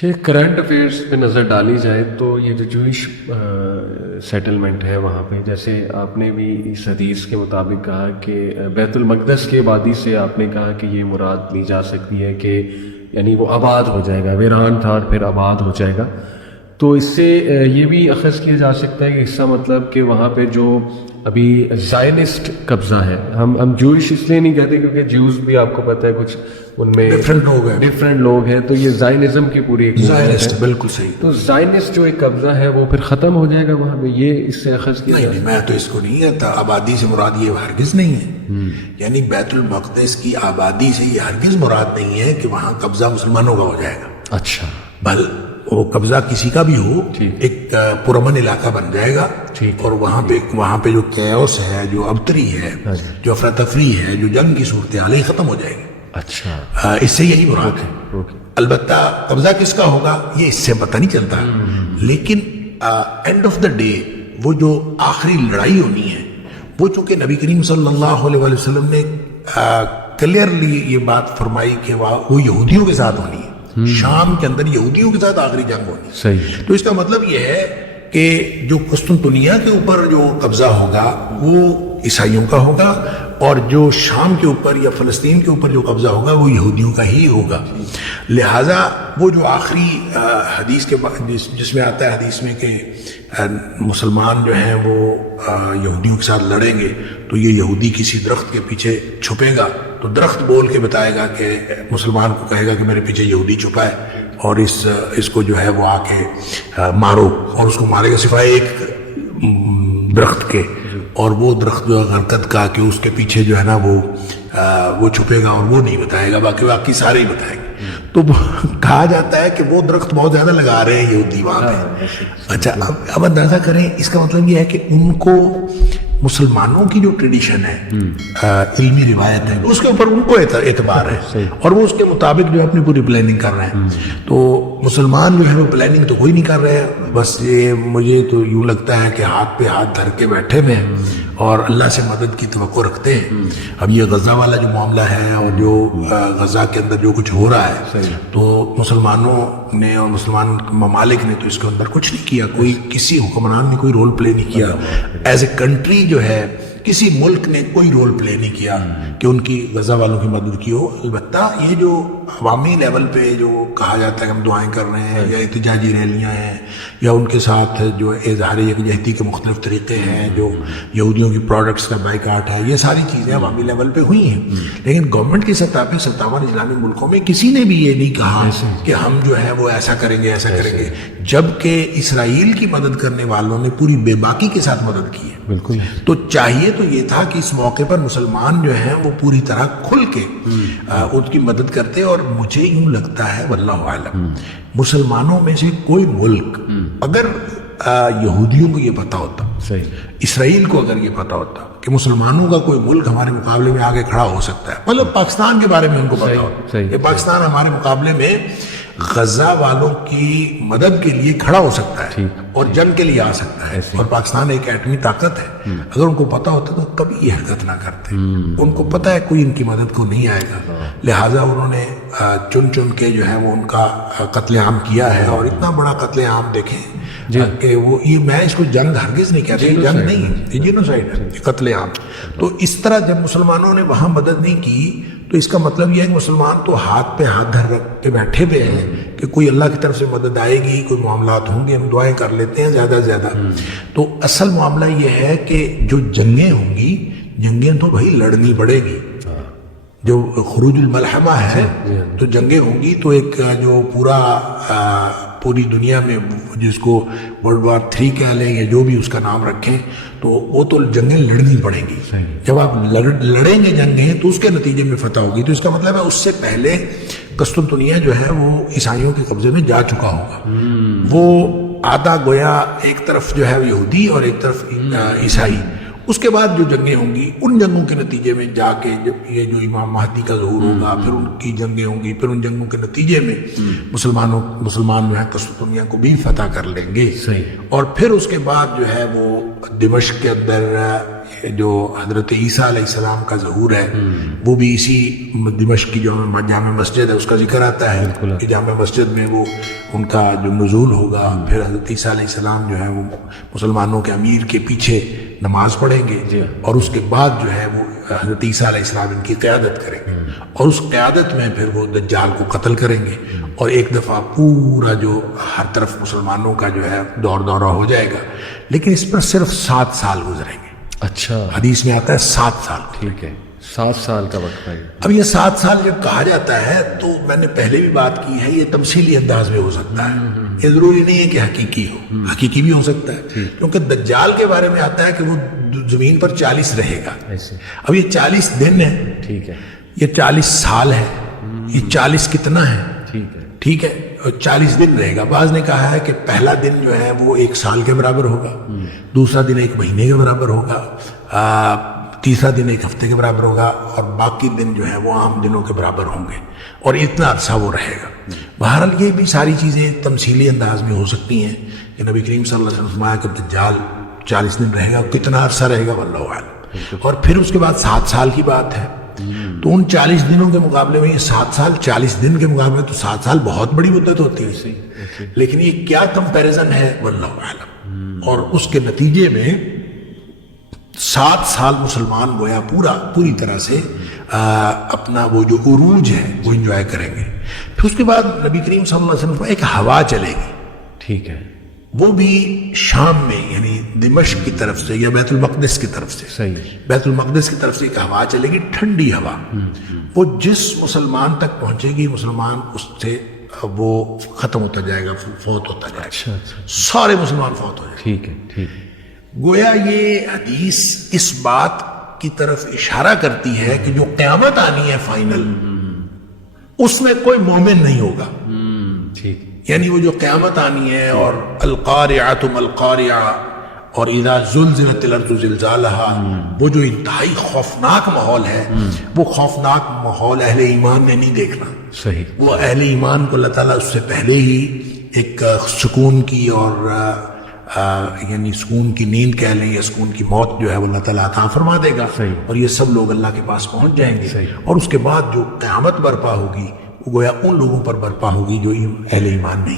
شیخ current affairs پہ نظر ڈالی جائے تو یہ جو جوئش سیٹلمنٹ ہے وہاں پہ، جیسے آپ نے بھی اس حدیث کے مطابق کہا کہ بیت المقدس کے آبادی سے آپ نے کہا کہ یہ مراد لی جا سکتی ہے کہ یعنی وہ آباد ہو جائے گا، ویران تھا اور پھر آباد ہو جائے گا. تو اس سے یہ بھی اخذ کیا جا سکتا ہے کہ اس کا مطلب کہ وہاں پہ جو ابھی زائنسٹ قبضہ ہے، ہم جوئش اس لیے نہیں کہتے کیونکہ جیوز بھی آپ کو پتہ ہے کچھ ان میں ڈفرینٹ لوگ ہیں، تو یہ زائنزم کی پوری ایک زائنسٹ بالکل صحیح. تو زائنسٹ جو ایک قبضہ ہے وہ پھر ختم ہو جائے گا وہاں پہ، یہ اس سے اخذ کیا نہیں. میں تو اس کو نہیں کہتا، آبادی سے مراد یہ ہرگز نہیں ہے. یعنی بیت المقدس کی آبادی سے یہ ہرگز مراد نہیں ہے کہ وہاں قبضہ مسلمانوں کا ہو جائے گا. اچھا، بل وہ قبضہ کسی کا بھی ہو، ایک پرامن علاقہ بن جائے گا، اور وہاں پہ جو کیوس ہے، جو ابتری ہے، جو افراتفری ہے، جو جنگ کی صورتحال ہے، ختم ہو جائے گی. اچھا، اس سے یہی مراد ہے. البتہ قبضہ کس کا ہوگا یہ اس سے پتہ نہیں چلتا، لیکن اینڈ آف دا ڈے وہ جو آخری لڑائی ہونی ہے وہ چونکہ نبی کریم صلی اللہ علیہ وسلم نے کلیئرلی یہ بات فرمائی کہ وہ یہودیوں کے ساتھ ہونی ہے. شام کے اندر یہودیوں کے ساتھ آخری جنگ ہونی. صحیح. تو اس کا مطلب یہ ہے کہ جو قسطنطنیہ کے اوپر جو قبضہ ہوگا وہ عیسائیوں کا ہوگا، اور جو شام کے اوپر یا فلسطین کے اوپر جو قبضہ ہوگا وہ یہودیوں کا ہی ہوگا. لہٰذا وہ جو آخری حدیث کے جس میں آتا ہے حدیث میں کہ مسلمان جو ہیں وہ یہودیوں کے ساتھ لڑیں گے، تو یہ یہودی کسی درخت کے پیچھے چھپے گا، تو درخت بول کے بتائے گا کہ مسلمان کو کہے گا کہ میرے پیچھے یہودی چھپا ہے، اور اس کو جو ہے وہ آ کے مارو، اور اس کو مارے گا سوائے ایک درخت کے، اور وہ درخت جو حرکت کا کہ اس کے پیچھے جو ہے نا وہ چھپے گا، اور وہ نہیں بتائے گا، باقی سارے ہی بتائیں گے. تو کہا جاتا ہے کہ وہ درخت بہت زیادہ لگا رہے ہیں یہودی وہاں پہ. اچھا، اب اندازہ کریں، اس کا مطلب یہ ہے کہ ان کو مسلمانوں کی جو ٹریڈیشن ہے، علمی روایت ہے، اس کے اوپر ان کو اعتبار ہے، اور وہ اس کے مطابق جو ہے اپنی پوری پلاننگ کر رہے ہیں. تو مسلمان جو ہے وہ پلاننگ تو کوئی نہیں کر رہے ہیں، بس یہ مجھے تو یوں لگتا ہے کہ ہاتھ پہ ہاتھ دھر کے بیٹھے ہوئے ہیں اور اللہ سے مدد کی توقع رکھتے ہیں. اب یہ غزہ والا جو معاملہ ہے، اور جو غزہ کے اندر جو کچھ ہو رہا ہے، تو مسلمانوں نے اور مسلمان ممالک نے تو اس کے اندر کچھ نہیں کیا، کوئی کسی حکمران نے کوئی رول پلے نہیں کیا. ایز اے کنٹری جو ہے کسی ملک نے کوئی رول پلے نہیں کیا کہ ان کی غزہ والوں کی مدد کی ہو. البتہ یہ جو عوامی لیول پہ جو کہا جاتا ہے کہ ہم دعائیں کر رہے ہیں، یا احتجاجی ریلیاں ہیں، یا ان کے ساتھ جو اظہار یکجہتی کے مختلف طریقے ہیں، جو یہودیوں کی پروڈکٹس کا بائیکاٹ ہے، یہ ساری چیزیں عوامی لیول پہ ہوئی ہیں. لیکن گورنمنٹ کی سطح پہ 57 اسلامی ملکوں میں کسی نے بھی یہ نہیں کہا کہ ہم جو ہے وہ ایسا کریں گے ایسا کریں گے، جبکہ اسرائیل کی مدد کرنے والوں نے پوری بے باکی کے ساتھ مدد کی ہے. بالکل. تو چاہیے تو یہ تھا کہ اس موقع پر مسلمان جو ہیں وہ پوری طرح کھل کے ان کی مدد کرتے. اور مجھے یوں لگتا ہے واللہ عالم، مسلمانوں میں سے کوئی ملک اگر یہودیوں کو یہ پتا ہوتا، اسرائیل کو اگر یہ پتا ہوتا کہ مسلمانوں کا کوئی ملک ہمارے مقابلے میں آگے کھڑا ہو سکتا ہے، مطلب پاکستان کے بارے میں ان کو پتا ہوتا کہ پاکستان ہمارے مقابلے میں غزہ والوں کی مدد کے لیے کھڑا ہو سکتا ہے اور جنگ کے لیے آ سکتا ہے، اور پاکستان ایک ایٹمی طاقت ہے، اگر ان کو پتا ہوتا تو کبھی یہ حرکت نہ کرتے. ان کو پتا ہے کوئی ان کی مدد کو نہیں آئے گا، لہٰذا انہوں نے چن کے جو ہے وہ ان کا قتل عام کیا ہے. اور اتنا بڑا قتل عام دیکھیں کہ وہ یہ میں اس کو جنگ ہرگز نہیں کہتا، یہ جنگ نہیں ہے، یہ جینوسائیڈ ہے، یہ قتل عام. تو اس طرح جب مسلمانوں نے وہاں مدد نہیں کی تو اس کا مطلب یہ ہے کہ مسلمان تو ہاتھ پہ ہاتھ دھر رکھ کے بیٹھے ہوئے ہیں کہ کوئی اللہ کی طرف سے مدد آئے گی، کوئی معاملات ہوں گے، ہم دعائیں کر لیتے ہیں زیادہ سے زیادہ. تو اصل معاملہ یہ ہے کہ جو جنگیں ہوں گی، جنگیں تو بھائی لڑنی پڑے گی. جو خروج الملحمہ ہے تو جنگیں ہوں گی، تو ایک جو پوری دنیا میں جس کو ورلڈ وار 3 کہہ لیں یا جو بھی اس کا نام رکھیں، تو وہ تو جنگیں لڑنی پڑیں گی. جب آپ لڑیں گے جنگیں تو اس کے نتیجے میں فتح ہوگی. تو اس کا مطلب ہے اس سے پہلے قسطنطنیہ جو ہے وہ عیسائیوں کے قبضے میں جا چکا ہوگا. وہ آدھا گویا ایک طرف جو ہے یہودی اور ایک طرف عیسائی. اس کے بعد جو جنگیں ہوں گی، ان جنگوں کے نتیجے میں جا کے جب یہ جو امام مہدی کا ظہور ہوگا، پھر ان کی جنگیں ہوں گی، پھر ان جنگوں کے نتیجے میں مسلمان جو ہے قسطنطنیہ کو بھی فتح کر لیں گے. اور پھر اس کے بعد جو ہے وہ دمشق کے اندر جو حضرت عیسیٰ علیہ السلام کا ظہور ہے وہ بھی اسی دمشق کی جو جامع مسجد ہے اس کا ذکر آتا ہے کہ جامع مسجد میں وہ ان کا جو نزول ہوگا، پھر حضرت عیسیٰ علیہ السلام جو ہے وہ مسلمانوں کے امیر کے پیچھے نماز پڑھیں گے اور اس کے بعد جو ہے وہ حضرت عیسیٰ علیہ السلام ان کی قیادت کریں گے اور اس قیادت میں پھر وہ دجال کو قتل کریں گے اور ایک دفعہ پورا جو ہر طرف مسلمانوں کا جو ہے دورہ ہو جائے گا، لیکن اس پر صرف 7 سال گزریں گے۔ اچھا، حدیث میں آتا ہے 7 سال۔ ٹھیک ہے، 7 سال کا وقت ہے۔ اب یہ 7 سال جب کہا جاتا ہے تو میں نے پہلے بھی بات کی ہے، یہ تمثیلی انداز میں ہو سکتا ہے، یہ ضروری نہیں ہے کہ حقیقی ہو، حقیقی بھی ہو سکتا ہے، کیونکہ دجال کے بارے میں آتا ہے کہ وہ زمین پر 40 رہے گا۔ اب یہ 40 دن ہے، ٹھیک ہے، یہ 40 سال ہے، یہ 40 کتنا ہے؟ ٹھیک ہے، 40 دن رہے گا۔ بعض نے کہا ہے کہ پہلا دن جو ہے وہ 1 سال کے برابر ہوگا، دوسرا دن 1 مہینے کے برابر ہوگا، تیسرا دن 1 ہفتے کے برابر ہوگا اور باقی دن جو ہے وہ عام دنوں کے برابر ہوں گے اور اتنا عرصہ وہ رہے گا۔ بہرحال یہ بھی ساری چیزیں تمثیلی انداز میں ہو سکتی ہیں کہ نبی کریم صلی اللہ علیہ وسلم فرمایا کہ دجال 40 دن رہے گا، کتنا عرصہ رہے گا واللہ اعلم۔ اور پھر اس کے بعد 7 سال کی بات ہے، تو ان 40 دنوں کے مقابلے میں یہ 7 سال 40 دن کے مقابلے تو 7 سال بہت بڑی مدت ہوتی ہے، لیکن یہ کیا کمپیریزن ہے واللہ اعلم۔ اور اس کے نتیجے میں 7 سال مسلمان گویا پوری طرح سے اپنا وہ جو عروج ہے وہ انجوائے کریں گے۔ پھر اس کے بعد نبی کریم صلی اللہ علیہ وسلم ایک ہوا چلے گی، ٹھیک ہے، وہ بھی شام میں یعنی دمشق کی طرف سے یا بیت المقدس کی طرف سے، صحیح، بیت المقدس کی طرف سے ایک ہوا چلے گی، ٹھنڈی ہوا، وہ جس مسلمان تک پہنچے گی مسلمان اس سے وہ ختم ہوتا جائے گا، فوت ہوتا جائے گا، اچھا، سارے مسلمان فوت ہو جائیں گے۔ ٹھیک ہے، ٹھیک ہے، گویا یہ حدیث اس بات کی طرف اشارہ کرتی ہے کہ جو قیامت آنی ہے فائنل، اس میں کوئی مومن نہیں ہوگا، ٹھیک، یعنی وہ جو قیامت آنی ہے اور القارعۃ ما القارعہ اور اذا زلزلت الارض زلزالہا، وہ جو انتہائی خوفناک ماحول ہے، وہ خوفناک ماحول اہل ایمان نے نہیں دیکھنا۔ صحیح، وہ اہل ایمان کو اللہ تعالیٰ اس سے پہلے ہی ایک سکون کی اور یعنی سکون کی نیند کہہ لیں یا سکون کی موت جو ہے وہ اللہ تعالیٰ عطا فرما دے گا، اور یہ سب لوگ اللہ کے پاس پہنچ جائیں گے، اور اس کے بعد جو قیامت برپا ہوگی وہ گویا ان لوگوں پر برپا ہوگی جو اہل ایمان نہیں۔